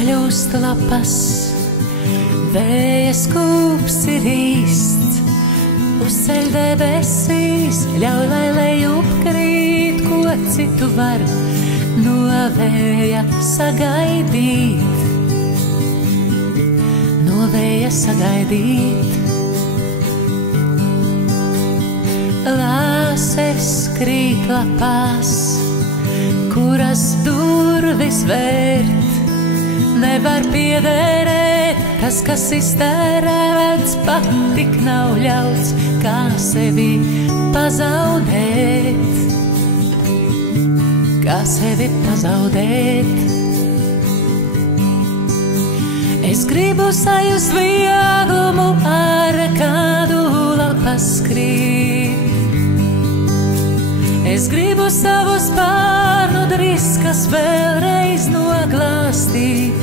Kļūst lapas, vējas kūps ir īsts, uzceļ debesīs, ļauj, lai lejup krīt, ko citu var no vēja sagaidīt, no vēja sagaidīt. Lāses krīt lapās, kuras durvis vērt, nevar piederēt, tas, kas iztērēts, pat tik nav ļauts, kā sevi pazaudēt, kā sevi pazaudēt. Es gribu sajust vieglumu, ar kādu lapas krīt. Es gribu savu spārnu driskas vēlreiz noglāstīt,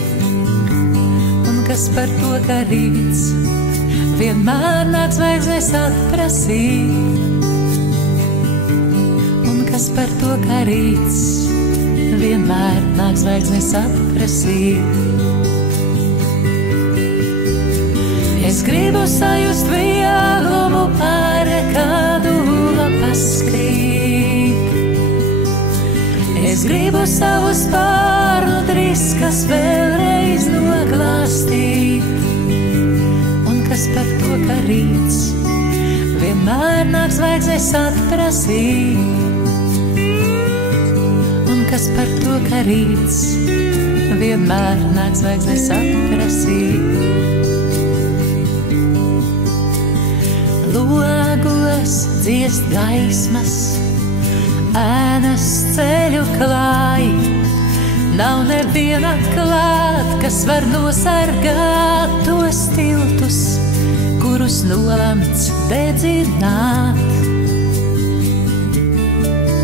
un kas par to, ka rīts vienmēr nāk zvaigznes atprasīt, un kas par to, ka rīts vienmēr nāk zvaigznes atprasīt. Es gribu sajust vieglumu, ar kādu lapas krīt. Es gribu savu spārnu driskas vēlreiz noglāstīt, un kas par to, ka rīts vienmēr nāk zvaigznes atprasīt, un kas par to, ka rīts vienmēr nāk zvaigznes atprasīt. Logos dziest gaismas, ēnas ceļu klāj, nav neviena klāt, kas var nosargāt tos tiltus, kurus nolemts dedzināt,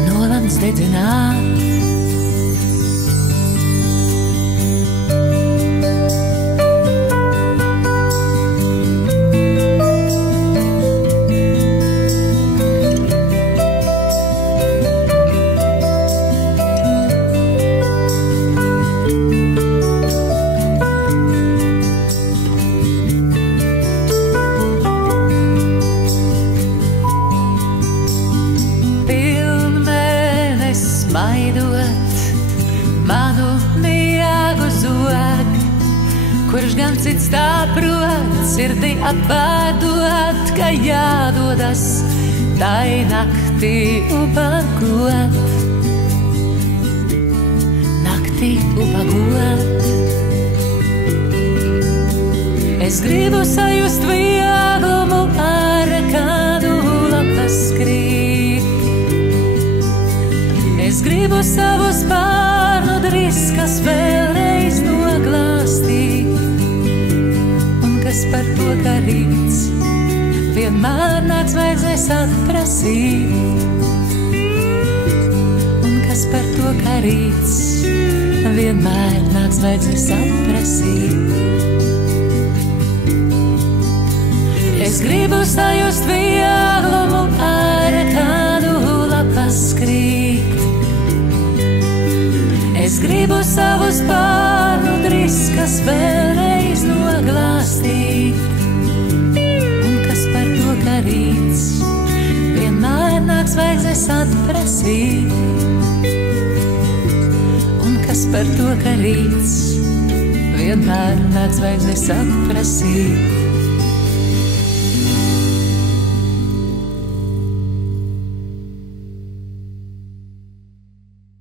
nolemts dedzināt. Kurš gan cits tā prot, sirdi apvādot, ka jādodas tai naktī ubagot, naktī ubagot. Es gribu sajust vieglumu, ar kādu lapas krīt. Es gribu savu spārnu driskas vēlreiz noglāstīt, kas par to, ka rīts vienmēr nāk zvaigznes atprasīt, un kas par to, ka rīts vienmēr nāk zvaigznes atprasīt. Es gribu sajust vieglumu, ar kādu lapas krīt. Es gribu savu spārnu driskas vēlreiz noglāstīt, un kas par to, ka rīts vienmēr nāk zvaigznes atprasīt, un kas par to, ka rīts vienmēr nāk zvaigznes atprasīt.